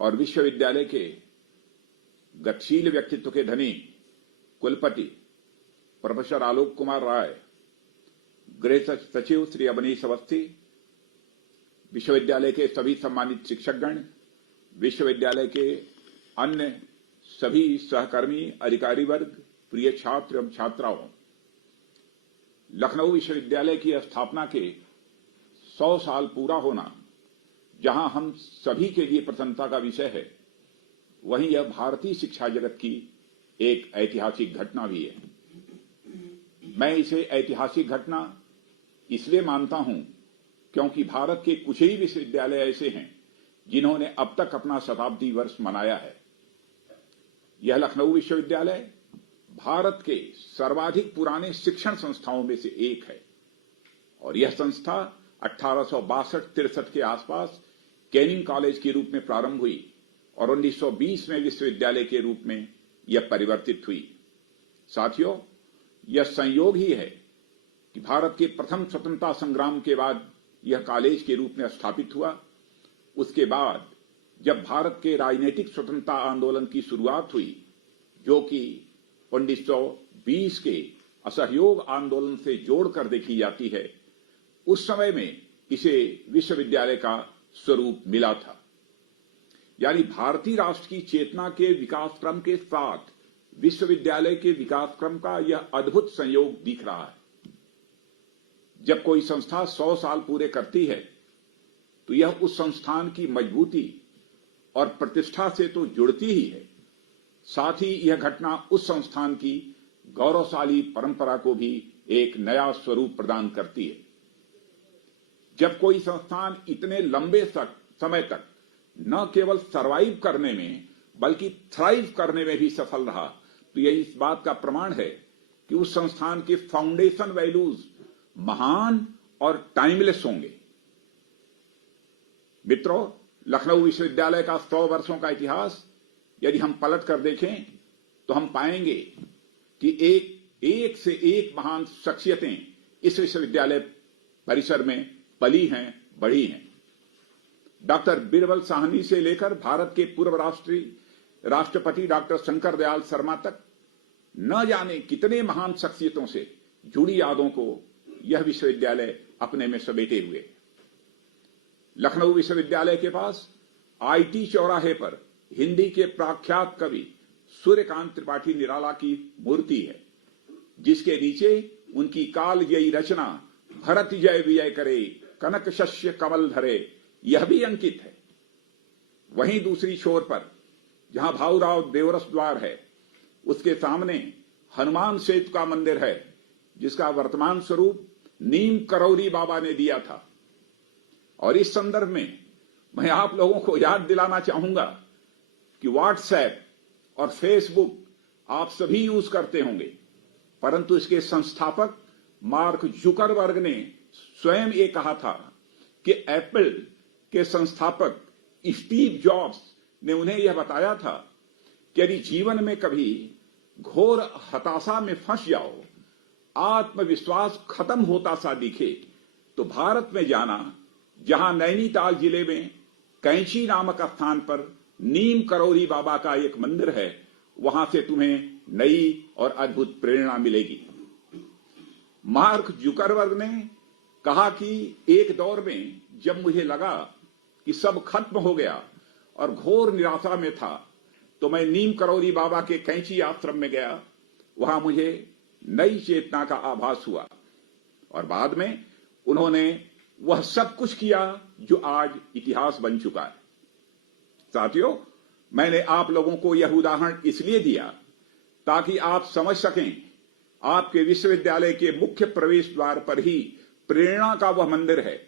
और विश्वविद्यालय के गतिशील व्यक्तित्व के धनी कुलपति प्रोफेसर आलोक कुमार राय, गृह सचिव श्री अवनीश अवस्थी, विश्वविद्यालय के सभी सम्मानित शिक्षकगण, विश्वविद्यालय के अन्य सभी सहकर्मी, अधिकारी वर्ग, प्रिय छात्र एवं छात्राओं, लखनऊ विश्वविद्यालय की स्थापना के 100 साल पूरा होना जहां हम सभी के लिए प्रसन्नता का विषय है, वहीं यह भारतीय शिक्षा जगत की एक ऐतिहासिक घटना भी है। मैं इसे ऐतिहासिक घटना इसलिए मानता हूं क्योंकि भारत के कुछ ही विश्वविद्यालय ऐसे हैं जिन्होंने अब तक अपना शताब्दी वर्ष मनाया है। यह लखनऊ विश्वविद्यालय भारत के सर्वाधिक पुराने शिक्षण संस्थाओं में से एक है और यह संस्था 1862-63 के आसपास कैनिंग कॉलेज के रूप में प्रारंभ हुई और 1920 में विश्वविद्यालय के रूप में यह परिवर्तित हुई। साथियों, यह संयोग ही है कि भारत के प्रथम स्वतंत्रता संग्राम के बाद यह कॉलेज के रूप में स्थापित हुआ। उसके बाद जब भारत के राजनीतिक स्वतंत्रता आंदोलन की शुरुआत हुई, जो कि 1920 के असहयोग आंदोलन से जोड़कर देखी जाती है, उस समय में इसे विश्वविद्यालय का स्वरूप मिला था। यानी भारतीय राष्ट्र की चेतना के विकास क्रम के साथ विश्वविद्यालय के विकास क्रम का यह अद्भुत संयोग दिख रहा है। जब कोई संस्था 100 साल पूरे करती है तो यह उस संस्थान की मजबूती और प्रतिष्ठा से तो जुड़ती ही है, साथ ही यह घटना उस संस्थान की गौरवशाली परंपरा को भी एक नया स्वरूप प्रदान करती है। जब कोई संस्थान इतने लंबे समय तक न केवल सरवाइव करने में बल्कि थ्राइव करने में भी सफल रहा, तो यह इस बात का प्रमाण है कि उस संस्थान के फाउंडेशन वैल्यूज महान और टाइमलेस होंगे। मित्रों, लखनऊ विश्वविद्यालय का 100 वर्षों का इतिहास यदि हम पलट कर देखें तो हम पाएंगे कि एक से एक महान शख्सियतें इस विश्वविद्यालय परिसर में पली हैं, बढ़ी हैं। डॉक्टर बीरबल साहनी से लेकर भारत के पूर्व राष्ट्रपति डॉक्टर शंकर दयाल शर्मा तक न जाने कितने महान शख्सियतों से जुड़ी यादों को यह विश्वविद्यालय अपने में समेटे हुए। लखनऊ विश्वविद्यालय के पास आईटी चौराहे पर हिंदी के प्रख्यात कवि सूर्यकांत त्रिपाठी निराला की मूर्ति है, जिसके नीचे उनकी कालजयी रचना भरत जय विजय करे कनक शस्य कमल धरे यह भी अंकित है। वहीं दूसरी छोर पर जहां भाऊराव देवरस द्वार है, उसके सामने हनुमान सेतु का मंदिर है, जिसका वर्तमान स्वरूप नीम करौरी बाबा ने दिया था। और इस संदर्भ में मैं आप लोगों को याद दिलाना चाहूंगा कि व्हाट्सएप और फेसबुक आप सभी यूज करते होंगे, परंतु इसके संस्थापक मार्क जुकरबर्ग ने स्वयं ये कहा था कि एप्पल के संस्थापक स्टीव जॉब्स ने उन्हें यह बताया था कि यदि जीवन में कभी घोर हताशा में फंस जाओ, आत्मविश्वास खत्म होता सा दिखे, तो भारत में जाना, जहां नैनीताल जिले में कैंची नामक स्थान पर नीम करौरी बाबा का एक मंदिर है, वहां से तुम्हें नई और अद्भुत प्रेरणा मिलेगी। मार्क जुकरबर्ग ने कहा कि एक दौर में जब मुझे लगा कि सब खत्म हो गया और घोर निराशा में था, तो मैं नीम करौरी बाबा के कैंची आश्रम में गया। वहां मुझे नई चेतना का आभास हुआ और बाद में उन्होंने वह सब कुछ किया जो आज इतिहास बन चुका है। साथियों, मैंने आप लोगों को यह उदाहरण इसलिए दिया ताकि आप समझ सकें, आपके विश्वविद्यालय के मुख्य प्रवेश द्वार पर ही प्रेरणा का वह मंदिर है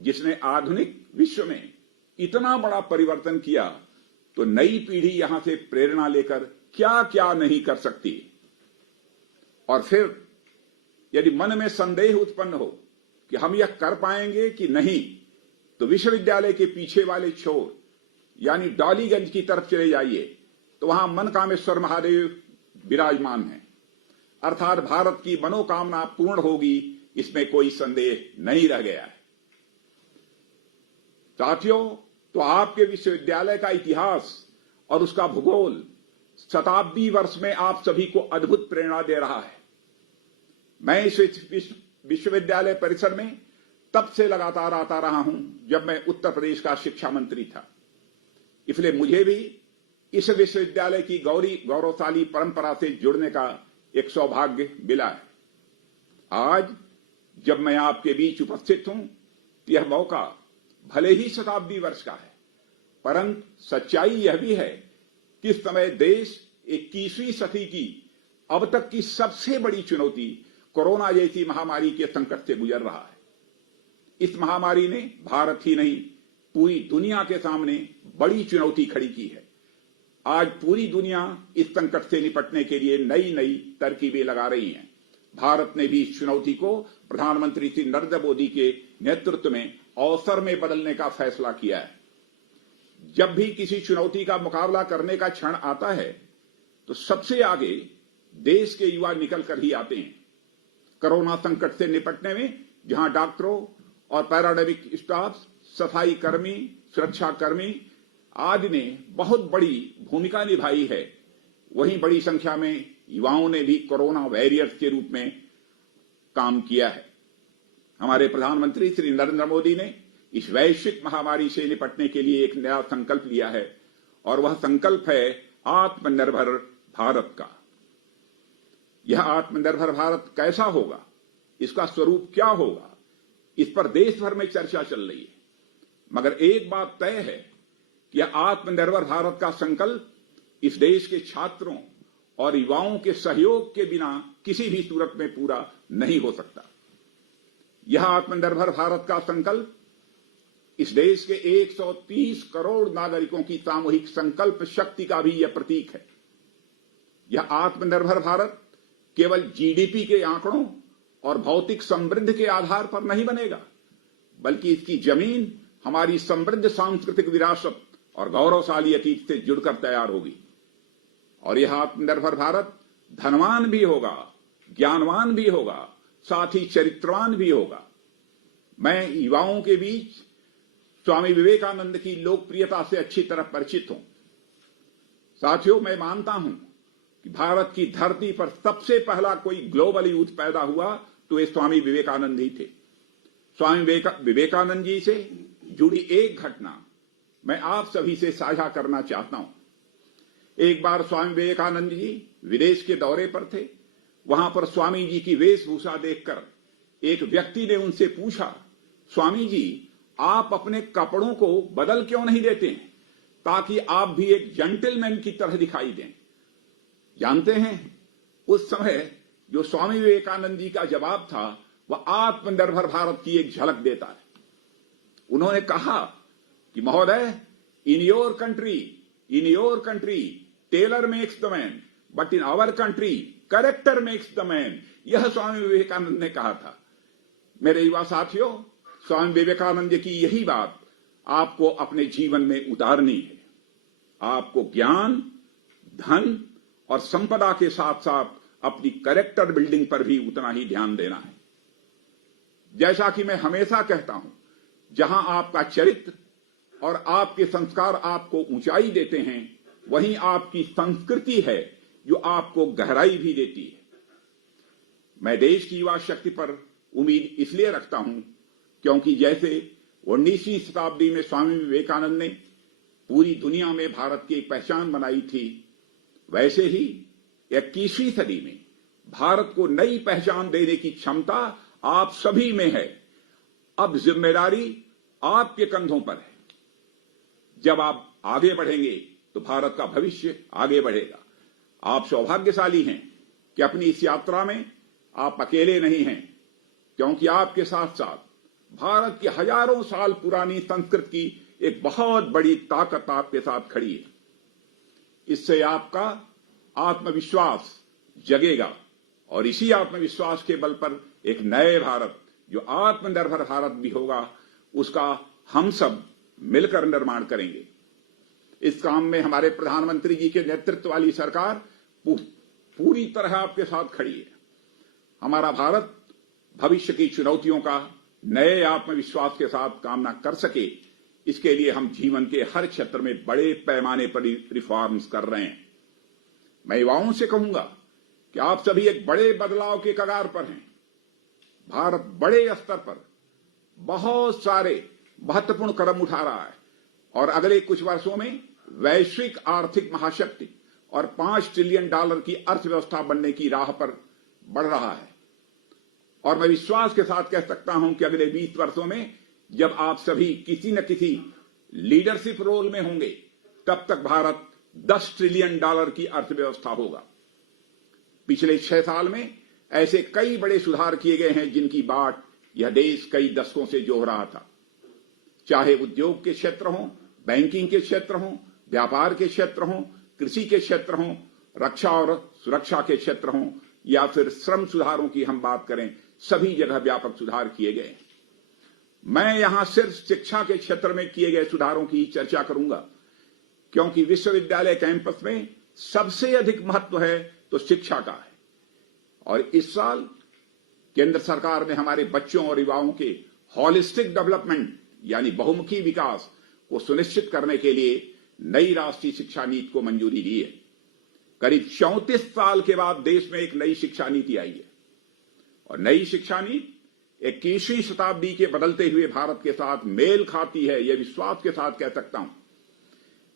जिसने आधुनिक विश्व में इतना बड़ा परिवर्तन किया, तो नई पीढ़ी यहां से प्रेरणा लेकर क्या क्या नहीं कर सकती। और फिर यदि मन में संदेह उत्पन्न हो कि हम यह कर पाएंगे कि नहीं, तो विश्वविद्यालय के पीछे वाले छोर यानी डॉलीगंज की तरफ चले जाइए, तो वहां मनकामेश्वर महादेव विराजमान हैं। अर्थात भारत की मनोकामना पूर्ण होगी, इसमें कोई संदेह नहीं रह गया है। साथियों, तो आपके विश्वविद्यालय का इतिहास और उसका भूगोल शताब्दी वर्ष में आप सभी को अद्भुत प्रेरणा दे रहा है। मैं इस विश्वविद्यालय परिसर में तब से लगातार आता रहा हूं जब मैं उत्तर प्रदेश का शिक्षा मंत्री था, इसलिए मुझे भी इस विश्वविद्यालय की गौरवशाली परंपरा से जुड़ने का एक सौभाग्य मिला है। आज जब मैं आपके बीच उपस्थित हूं, यह मौका भले ही शताब्दी वर्ष का है, परंतु सच्चाई यह भी है कि इस समय देश 21वीं सदी की अब तक की सबसे बड़ी चुनौती कोरोना जैसी महामारी के संकट से गुजर रहा है। इस महामारी ने भारत ही नहीं पूरी दुनिया के सामने बड़ी चुनौती खड़ी की है। आज पूरी दुनिया इस संकट से निपटने के लिए नई नई तरकीबें लगा रही है। भारत ने भी इस चुनौती को प्रधानमंत्री श्री नरेंद्र मोदी के नेतृत्व में अवसर में बदलने का फैसला किया है। जब भी किसी चुनौती का मुकाबला करने का क्षण आता है तो सबसे आगे देश के युवा निकल कर ही आते हैं। कोरोना संकट से निपटने में जहां डॉक्टरों और पैरामेडिक स्टाफ, सफाई कर्मी, सुरक्षा कर्मी आदि ने बहुत बड़ी भूमिका निभाई है, वहीं बड़ी संख्या में युवाओं ने भी कोरोना वॉरियर्स के रूप में काम किया है। हमारे प्रधानमंत्री श्री नरेंद्र मोदी ने इस वैश्विक महामारी से निपटने के लिए एक नया संकल्प लिया है और वह संकल्प है आत्मनिर्भर भारत का। यह आत्मनिर्भर भारत कैसा होगा, इसका स्वरूप क्या होगा, इस पर देश भर में चर्चा चल रही है। मगर एक बात तय है कि यह आत्मनिर्भर भारत का संकल्प इस देश के छात्रों और युवाओं के सहयोग के बिना किसी भी सूरत में पूरा नहीं हो सकता। यह आत्मनिर्भर भारत का संकल्प इस देश के 130 करोड़ नागरिकों की सामूहिक संकल्प शक्ति का भी यह प्रतीक है। यह आत्मनिर्भर भारत केवल जीडीपी के आंकड़ों और भौतिक समृद्धि के आधार पर नहीं बनेगा, बल्कि इसकी जमीन हमारी समृद्ध सांस्कृतिक विरासत और गौरवशाली अतीत से जुड़कर तैयार होगी। और यह आत्मनिर्भर भारत धनवान भी होगा, ज्ञानवान भी होगा, साथ ही चरित्रवान भी होगा। मैं युवाओं के बीच स्वामी विवेकानंद की लोकप्रियता से अच्छी तरह परिचित हूं। साथियों, मैं मानता हूं कि भारत की धरती पर सबसे पहला कोई ग्लोबल यूथ पैदा हुआ तो ये स्वामी विवेकानंद ही थे। स्वामी विवेकानंद जी से जुड़ी एक घटना मैं आप सभी से साझा करना चाहता हूं। एक बार स्वामी विवेकानंद जी विदेश के दौरे पर थे। वहां पर स्वामी जी की वेशभूषा देखकर एक व्यक्ति ने उनसे पूछा, स्वामी जी, आप अपने कपड़ों को बदल क्यों नहीं देते हैं ताकि आप भी एक जेंटलमैन की तरह दिखाई दें? जानते हैं, उस समय जो स्वामी विवेकानंद जी का जवाब था वह आत्मनिर्भर भारत की एक झलक देता है। उन्होंने कहा कि महोदय, in your country tailor makes the man, but in our country character makes the man. यह स्वामी विवेकानंद ने कहा था। मेरे युवा साथियों, स्वामी विवेकानंद जी की यही बात आपको अपने जीवन में उतारनी है। आपको ज्ञान, धन और संपदा के साथ साथ अपनी कैरेक्टर बिल्डिंग पर भी उतना ही ध्यान देना है। जैसा कि मैं हमेशा कहता हूं, जहां आपका चरित्र और आपके संस्कार आपको ऊंचाई देते हैं, वहीं आपकी संस्कृति है जो आपको गहराई भी देती है। मैं देश की युवा शक्ति पर उम्मीद इसलिए रखता हूं क्योंकि जैसे 19वीं शताब्दी में स्वामी विवेकानंद ने पूरी दुनिया में भारत की एक पहचान बनाई थी, वैसे ही 21वीं सदी में भारत को नई पहचान देने की क्षमता आप सभी में है। अब जिम्मेदारी आपके कंधों पर है। जब आप आगे बढ़ेंगे तो भारत का भविष्य आगे बढ़ेगा। आप सौभाग्यशाली हैं कि अपनी इस यात्रा में आप अकेले नहीं हैं, क्योंकि आपके साथ साथ भारत की हजारों साल पुरानी संस्कृति की एक बहुत बड़ी ताकत आपके साथ खड़ी है। इससे आपका आत्मविश्वास जगेगा और इसी आत्मविश्वास के बल पर एक नए भारत, जो आत्मनिर्भर भारत भी होगा, उसका हम सब मिलकर निर्माण करेंगे। इस काम में हमारे प्रधानमंत्री जी के नेतृत्व वाली सरकार पूरी तरह आपके साथ खड़ी है। हमारा भारत भविष्य की चुनौतियों का नए आत्मविश्वास के साथ कामना कर सके, इसके लिए हम जीवन के हर क्षेत्र में बड़े पैमाने पर रिफॉर्म्स कर रहे हैं। मैं युवाओं से कहूंगा कि आप सभी एक बड़े बदलाव के कगार पर हैं। भारत बड़े स्तर पर बहुत सारे महत्वपूर्ण कदम उठा रहा है और अगले कुछ वर्षों में वैश्विक आर्थिक महाशक्ति और $5 ट्रिलियन की अर्थव्यवस्था बनने की राह पर बढ़ रहा है। और मैं विश्वास के साथ कह सकता हूं कि अगले 20 वर्षों में जब आप सभी किसी न किसी लीडरशिप रोल में होंगे, तब तक भारत $10 ट्रिलियन की अर्थव्यवस्था होगा। पिछले 6 साल में ऐसे कई बड़े सुधार किए गए हैं जिनकी बाट यह देश कई दशकों से जोह रहा था। चाहे उद्योग के क्षेत्र हों, बैंकिंग के क्षेत्र हों, व्यापार के क्षेत्र हों, कृषि के क्षेत्र हों, रक्षा और सुरक्षा के क्षेत्र हों या फिर श्रम सुधारों की हम बात करें, सभी जगह व्यापक सुधार किए गए। मैं यहां सिर्फ शिक्षा के क्षेत्र में किए गए सुधारों की चर्चा करूंगा, क्योंकि विश्वविद्यालय कैंपस में सबसे अधिक महत्व है तो शिक्षा का है। और इस साल केंद्र सरकार ने हमारे बच्चों और युवाओं के होलिस्टिक डेवलपमेंट यानी बहुमुखी विकास को सुनिश्चित करने के लिए नई राष्ट्रीय शिक्षा नीति को मंजूरी दी है। करीब 34 साल के बाद देश में एक नई शिक्षा नीति आई है और नई शिक्षा नीति 21वीं शताब्दी के बदलते हुए भारत के साथ मेल खाती है, यह विश्वास के साथ कह सकता हूं।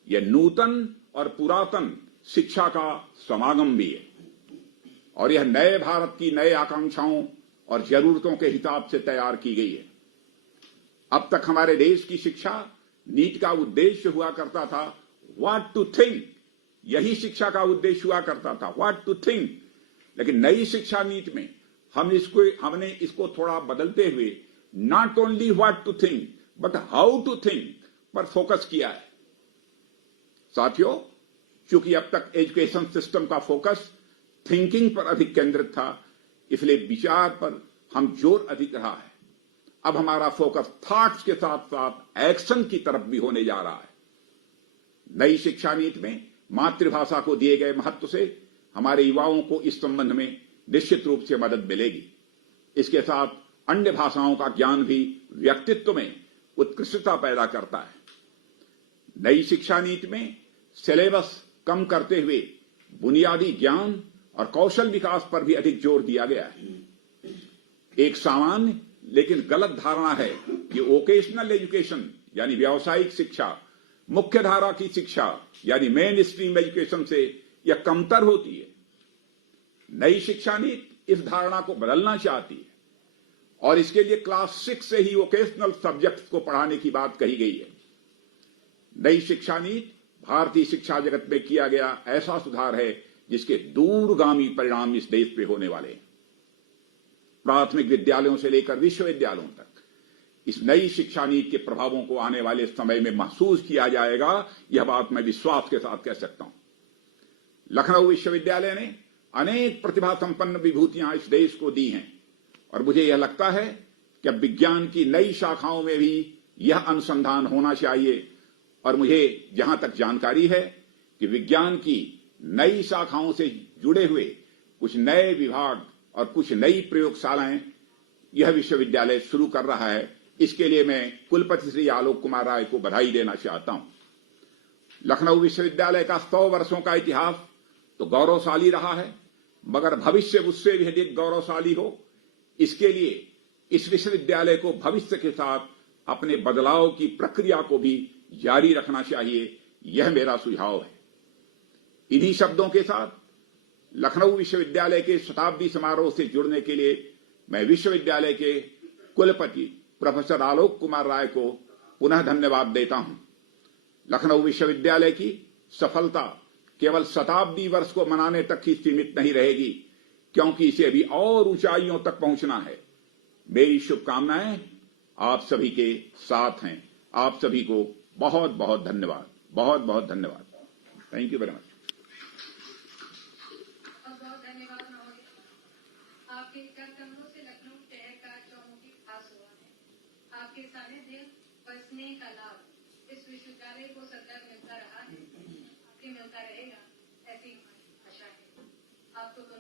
यह नूतन और पुरातन शिक्षा का समागम भी है और यह नए भारत की नए आकांक्षाओं और जरूरतों के हिसाब से तैयार की गई है। अब तक हमारे देश की शिक्षा नीति का उद्देश्य हुआ करता था व्हाट टू थिंक, यही शिक्षा का उद्देश्य हुआ करता था व्हाट टू थिंक। लेकिन नई शिक्षा नीति में हमने इसको थोड़ा बदलते हुए not only what to think but how to think पर फोकस किया है। साथियों, चूंकि अब तक एजुकेशन सिस्टम का फोकस थिंकिंग पर अधिक केंद्रित था, इसलिए विचार पर हम जोर अधिक रहा है। अब हमारा फोकस थॉट्स के साथ साथ एक्शन की तरफ भी होने जा रहा है। नई शिक्षा नीति में मातृभाषा को दिए गए महत्व से हमारे युवाओं को इस संबंध में निश्चित रूप से मदद मिलेगी। इसके साथ अन्य भाषाओं का ज्ञान भी व्यक्तित्व में उत्कृष्टता पैदा करता है। नई शिक्षा नीति में सिलेबस कम करते हुए बुनियादी ज्ञान और कौशल विकास पर भी अधिक जोर दिया गया है। एक सामान्य लेकिन गलत धारणा है कि वोकेशनल एजुकेशन यानी व्यावसायिक शिक्षा मुख्य धारा की शिक्षा यानी मेन स्ट्रीम एजुकेशन से यह कमतर होती है। नई शिक्षा नीति इस धारणा को बदलना चाहती है और इसके लिए क्लास 6 से ही वोकेशनल सब्जेक्ट्स को पढ़ाने की बात कही गई है। नई शिक्षा नीति भारतीय शिक्षा जगत में किया गया ऐसा सुधार है जिसके दूरगामी परिणाम इस देश पे होने वाले हैं। प्राथमिक विद्यालयों से लेकर विश्वविद्यालयों तक इस नई शिक्षा नीति के प्रभावों को आने वाले समय में महसूस किया जाएगा, यह बात मैं विश्वास के साथ कह सकता हूं। लखनऊ विश्वविद्यालय ने अनेक प्रतिभा संपन्न विभूतियां इस देश को दी हैं और मुझे यह लगता है कि अब विज्ञान की नई शाखाओं में भी यह अनुसंधान होना चाहिए। और मुझे जहां तक जानकारी है कि विज्ञान की नई शाखाओं से जुड़े हुए कुछ नए विभाग और कुछ नई प्रयोगशालाएं यह विश्वविद्यालय शुरू कर रहा है। इसके लिए मैं कुलपति श्री आलोक कुमार राय को बधाई देना चाहता हूं। लखनऊ विश्वविद्यालय का 100 वर्षों का इतिहास तो गौरवशाली रहा है, मगर भविष्य उससे भी अधिक गौरवशाली हो, इसके लिए इस विश्वविद्यालय को भविष्य के साथ अपने बदलाव की प्रक्रिया को भी जारी रखना चाहिए, यह मेरा सुझाव है। इन्हीं शब्दों के साथ लखनऊ विश्वविद्यालय के शताब्दी समारोह से जुड़ने के लिए मैं विश्वविद्यालय के कुलपति प्रोफेसर आलोक कुमार राय को पुनः धन्यवाद देता हूं। लखनऊ विश्वविद्यालय की सफलता केवल शताब्दी वर्ष को मनाने तक ही सीमित नहीं रहेगी, क्योंकि इसे अभी और ऊंचाइयों तक पहुंचना है। मेरी शुभकामनाएं आप सभी के साथ हैं। आप सभी को बहुत बहुत धन्यवाद, बहुत बहुत धन्यवाद। Thank you very much. बहुत धन्यवाद महोदय। आपके कर्तव्यों से लखनऊ शहर का चौमुखी विकास हुआ है। आपके सानिध्य व स्नेह का लाभ इस विश्वविद्यालय को सदैव मिलता रहा है, आगे मिलता रहेगा, ऐसी आशा है। आपको तो